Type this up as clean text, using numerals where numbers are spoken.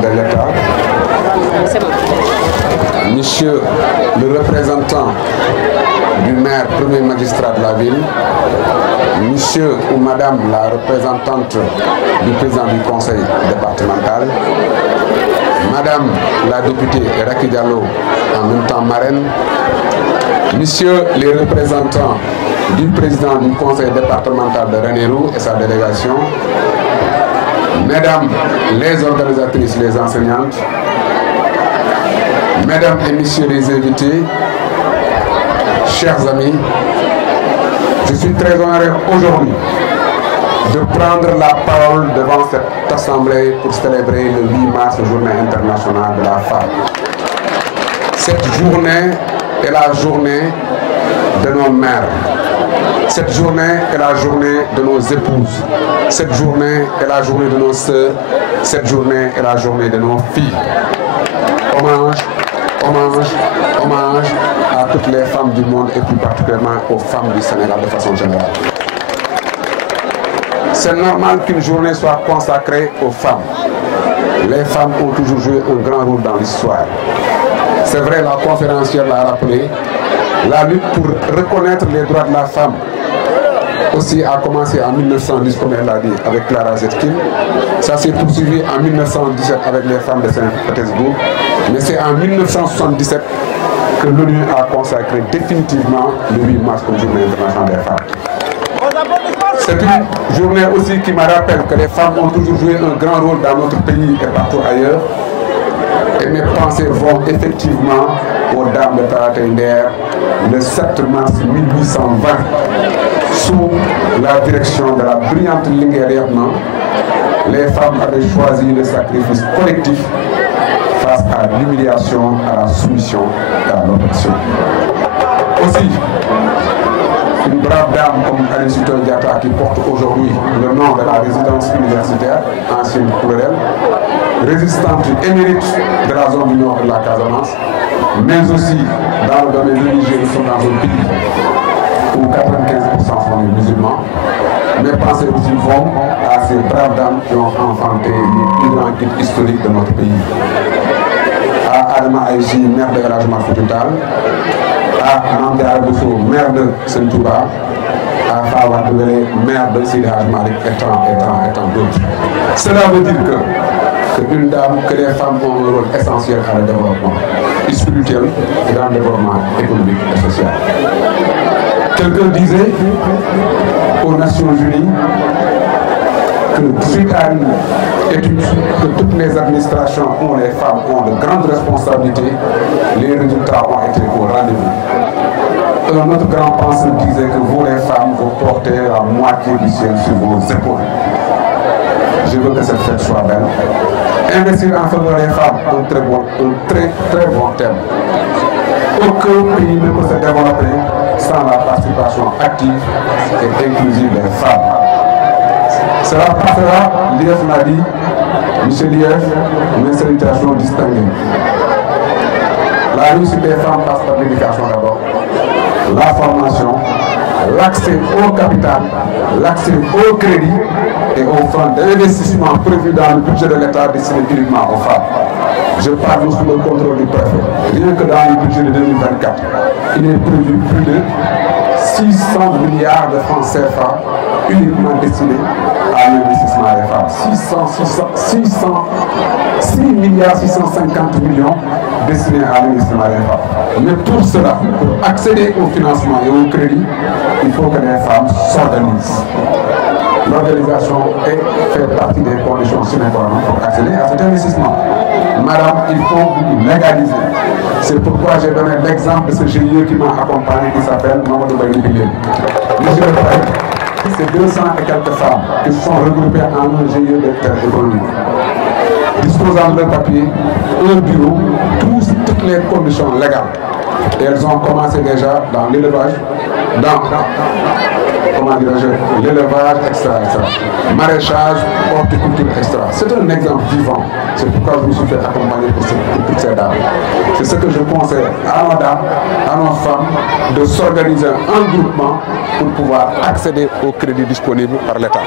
de l'État, Monsieur le représentant du maire, premier magistrat de la ville, Monsieur ou Madame la représentante du président du conseil départemental, Madame la députée Racky Diallo, en même temps marraine, Messieurs les représentants du président du conseil départemental de Ranérou et sa délégation, Mesdames les organisatrices, les enseignantes, Mesdames et Messieurs les invités, chers amis, je suis très honoré aujourd'hui de prendre la parole devant cette assemblée pour célébrer le 8 mars, journée internationale de la femme. Cette journée est la journée de nos mères. Cette journée est la journée de nos épouses. Cette journée est la journée de nos sœurs. Cette journée est la journée de nos filles. Hommage, hommage, hommage à toutes les femmes du monde et plus particulièrement aux femmes du Sénégal de façon générale. C'est normal qu'une journée soit consacrée aux femmes. Les femmes ont toujours joué un grand rôle dans l'histoire. C'est vrai, la conférencière l'a rappelé, la lutte pour reconnaître les droits de la femme aussi a commencé en 1910, comme elle l'a dit, avec Clara Zetkin. Ça s'est poursuivi en 1917 avec les femmes de Saint-Pétersbourg. Mais c'est en 1977 que l'ONU a consacré définitivement le 8 mars comme journée internationale des femmes. C'est une journée aussi qui me rappelle que les femmes ont toujours joué un grand rôle dans notre pays et partout ailleurs. Et mes pensées vont effectivement aux dames de Taratender le 7 mars 1820 sous la direction de la brillante Linguère Yatma. Les femmes avaient choisi le sacrifice collectif face à l'humiliation, à la soumission et à l'oppression. Aussi, une brave dame comme Aline Sitoé Diatta qui porte aujourd'hui le nom de la résidence universitaire, ancienne Courel, résistante émérite de la zone du nord de la Casamance, mais aussi dans le domaine religieux, nous sommes dans un pays où 95% sont des musulmans. Mes pensées aussi vont à ces braves dames qui ont enfanté les plus grands guides historiques de notre pays. À Adama Aïchi, maire de Elhadji Fouta Tall, à Mame Diarra Bousso, maire de Sentouba, à Fawa Doumbélé, maire de Seydi Hadji Malick, et tant d'autres. Cela veut dire qu'une dame, que les femmes ont un rôle essentiel dans le développement spirituel et dans le développement économique et social. Quelqu'un disait aux Nations Unies que suite à une étude que toutes les administrations où les femmes ont de grandes responsabilités, les résultats ont été au rendez-vous. Un autre grand penseur disait que vous les femmes, vous portez la moitié du ciel sur vos épaules. Je veux que cette fête soit belle. Investir en faveur des femmes, un très bon thème. Aucun pays ne peut se développer sans la participation active et inclusive des femmes. Cela passera, l'IEF l'a dit, Monsieur l'IEF, mes salutations distinguées. La réussite des femmes passe par l'éducation d'abord, la formation, l'accès au capital, l'accès au crédit et aux fonds d'investissement prévus dans le budget de l'État destiné uniquement aux femmes. Je parle sous le contrôle du préfet. Rien que dans le budget de 2024, il est prévu plus de 600 milliards de francs CFA uniquement destinés à l'investissement des femmes. 6 milliards 650 millions destiné à l'investissement des femmes. Mais pour cela, pour accéder au financement et au crédit, il faut que les femmes s'organisent. L'organisation fait partie des conditions sine qua non pour accéder à cet investissement. Madame, il faut vous légaliser. C'est pourquoi j'ai donné l'exemple de ce GIE qui m'a accompagné, qui s'appelle Mamadou Baïli. Monsieur le Président, c'est 200 et quelques femmes qui se sont regroupées en un GIE d'acteurs économiques. Disposant de leur papier, un bureau, toutes les conditions légales. Et elles ont commencé déjà dans l'élevage, l'élevage, etc., maraîchage, horticulture, etc. C'est un exemple vivant. C'est pourquoi je me suis fait accompagner pour toutes ces dames. C'est ce que je conseille à nos dames, à nos femmes, de s'organiser en groupement pour pouvoir accéder aux crédits disponibles par l'État.